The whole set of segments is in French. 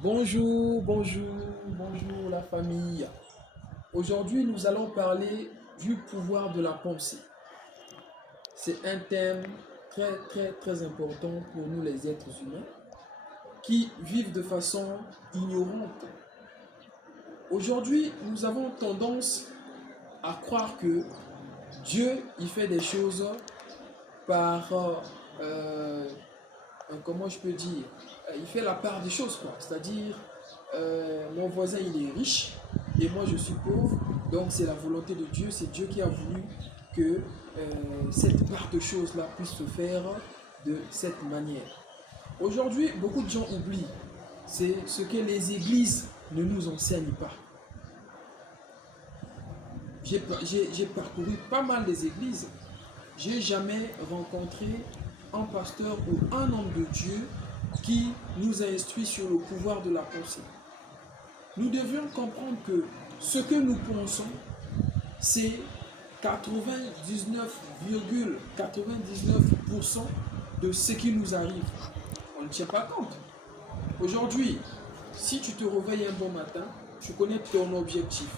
Bonjour la famille. Aujourd'hui, nous allons parler du pouvoir de la pensée. C'est un thème très important pour nous les êtres humains qui vivent de façon ignorante. Aujourd'hui, nous avons tendance à croire que Dieu, il fait des choses par, comment je peux dire, il fait la part des choses, quoi. C'est-à-dire, mon voisin, il est riche et moi, je suis pauvre. Donc, c'est la volonté de Dieu. C'est Dieu qui a voulu que cette part de choses-là puisse se faire de cette manière. Aujourd'hui, beaucoup de gens oublient. C'est ce que les églises ne nous enseignent pas. J'ai parcouru pas mal des églises. J'ai jamais rencontré un pasteur ou un homme de Dieu qui nous a instruit sur le pouvoir de la pensée. Nous devions comprendre que ce que nous pensons, c'est 99,99% de ce qui nous arrive. On ne tient pas compte. Aujourd'hui, si tu te réveilles un bon matin, tu connais ton objectif.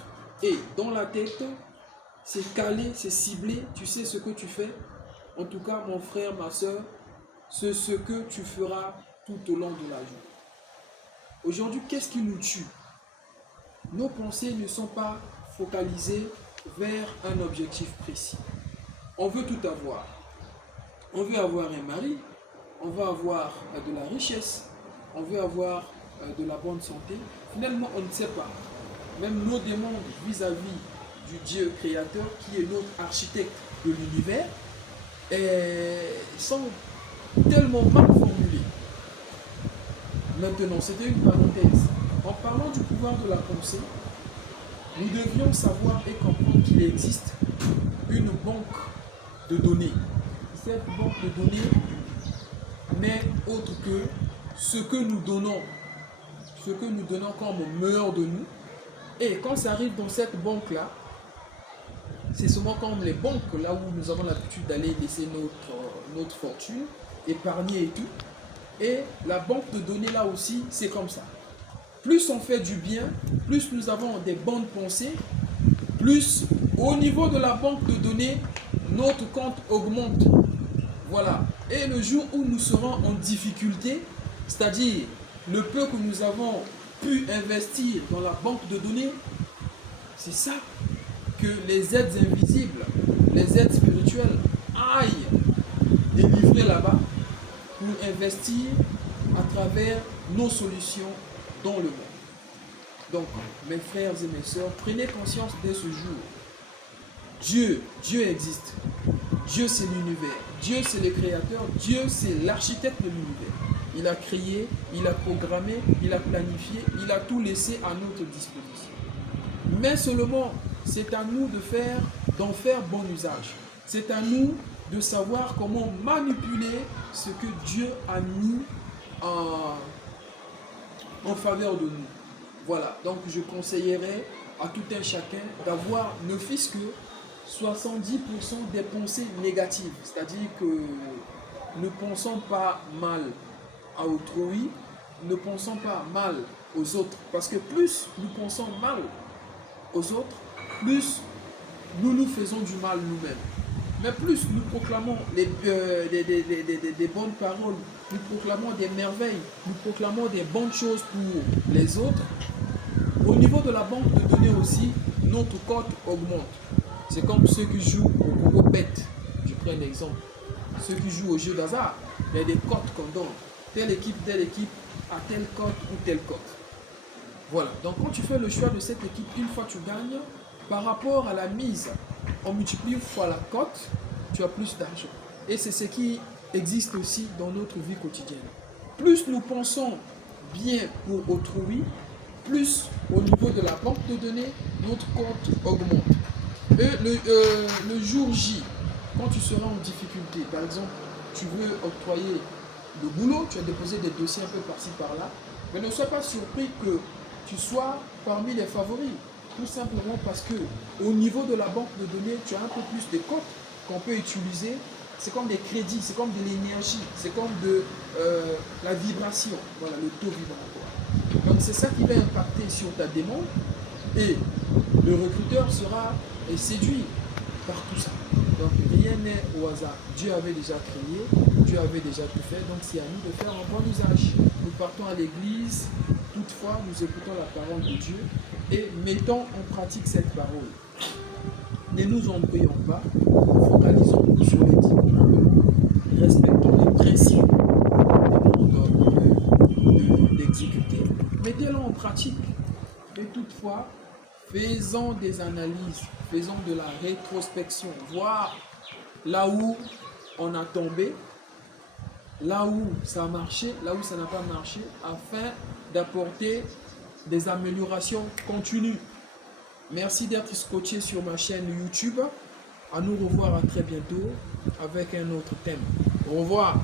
Et dans la tête, c'est calé, c'est ciblé, tu sais ce que tu fais. En tout cas, mon frère, ma soeur, c'est ce que tu feras tout au long de la journée. Aujourd'hui, qu'est-ce qui nous tue? Nos pensées ne sont pas focalisées vers un objectif précis. On veut tout avoir. On veut avoir un mari, on veut avoir de la richesse, on veut avoir de la bonne santé. Finalement, on ne sait pas. Même nos demandes vis-à-vis du Dieu créateur, qui est notre architecte de l'univers, sont tellement mal formulées. Maintenant, c'était une parenthèse. En parlant du pouvoir de la pensée, nous devions savoir et comprendre qu'il existe une banque de données. Cette banque de données n'est autre que ce que nous donnons comme meilleur de nous. Et quand ça arrive dans cette banque-là, c'est souvent comme les banques, là où nous avons l'habitude d'aller laisser notre fortune, épargner et tout. Et la banque de données là aussi, c'est comme ça. Plus on fait du bien, plus nous avons des bonnes pensées, plus au niveau de la banque de données, notre compte augmente. Voilà. Et le jour où nous serons en difficulté, c'est-à-dire le peu que nous avons pu investir dans la banque de données, c'est ça que les aides invisibles, les aides spirituelles aillent délivrer là-bas pour investir à travers nos solutions dans le monde. Donc, mes frères et mes sœurs, prenez conscience dès ce jour. Dieu existe. Dieu, c'est l'univers. Dieu, c'est le créateur. Dieu, c'est l'architecte de l'univers. Il a créé, il a programmé, il a planifié, il a tout laissé à notre disposition. Mais seulement, c'est à nous d'en faire bon usage. C'est à nous de savoir comment manipuler ce que Dieu a mis en faveur de nous. Voilà, donc je conseillerais à tout un chacun d'avoir ne fût-ce que 70% des pensées négatives. C'est-à-dire que ne pensons pas mal à autrui, ne pensons pas mal aux autres. Parce que plus nous pensons mal aux autres, plus nous faisons du mal nous-mêmes. Mais plus nous proclamons des bonnes paroles, nous proclamons des merveilles, nous proclamons des bonnes choses pour les autres, au niveau de la banque de données aussi, notre cote augmente. C'est comme ceux qui jouent au Coco Bet. Je prends un exemple. Ceux qui jouent au jeu d'hasard, il y a des cotes qu'on donne. Telle équipe a telle cote ou telle cote. Voilà. Donc quand tu fais le choix de cette équipe, une fois tu gagnes, par rapport à la mise, on multiplie fois la cote, tu as plus d'argent. Et c'est ce qui existe aussi dans notre vie quotidienne. Plus nous pensons bien pour autrui, plus au niveau de la banque de données, notre compte augmente. Et le jour J, quand tu seras en difficulté, par exemple, tu veux octroyer le boulot, tu as déposé des dossiers un peu par-ci par-là, mais ne sois pas surpris que tu sois parmi les favoris. Tout simplement parce que au niveau de la banque de données, tu as un peu plus de cotes qu'on peut utiliser c'est comme des crédits, c'est comme de l'énergie, c'est comme de la vibration, voilà, le taux vibratoire. Donc c'est ça qui va impacter sur ta demande et le recruteur sera séduit par tout ça. Donc rien n'est au hasard. Dieu avait déjà créé, Dieu avait déjà tout fait, donc c'est à nous de faire un bon usage. Nous partons à l'église, toutefois nous écoutons la parole de Dieu et mettons en pratique cette parole. Ne nous embrouillons pas, focalisons-nous sur les 10 commandements, respectons les principes d'exécuter, mettez-les en pratique. Et toutefois, faisons des analyses, faisons de la rétrospection, voir là où on a tombé, là où ça a marché, là où ça n'a pas marché, afin d'apporter des améliorations continues. Merci d'être scotché sur ma chaîne YouTube. À nous revoir à très bientôt avec un autre thème. Au revoir.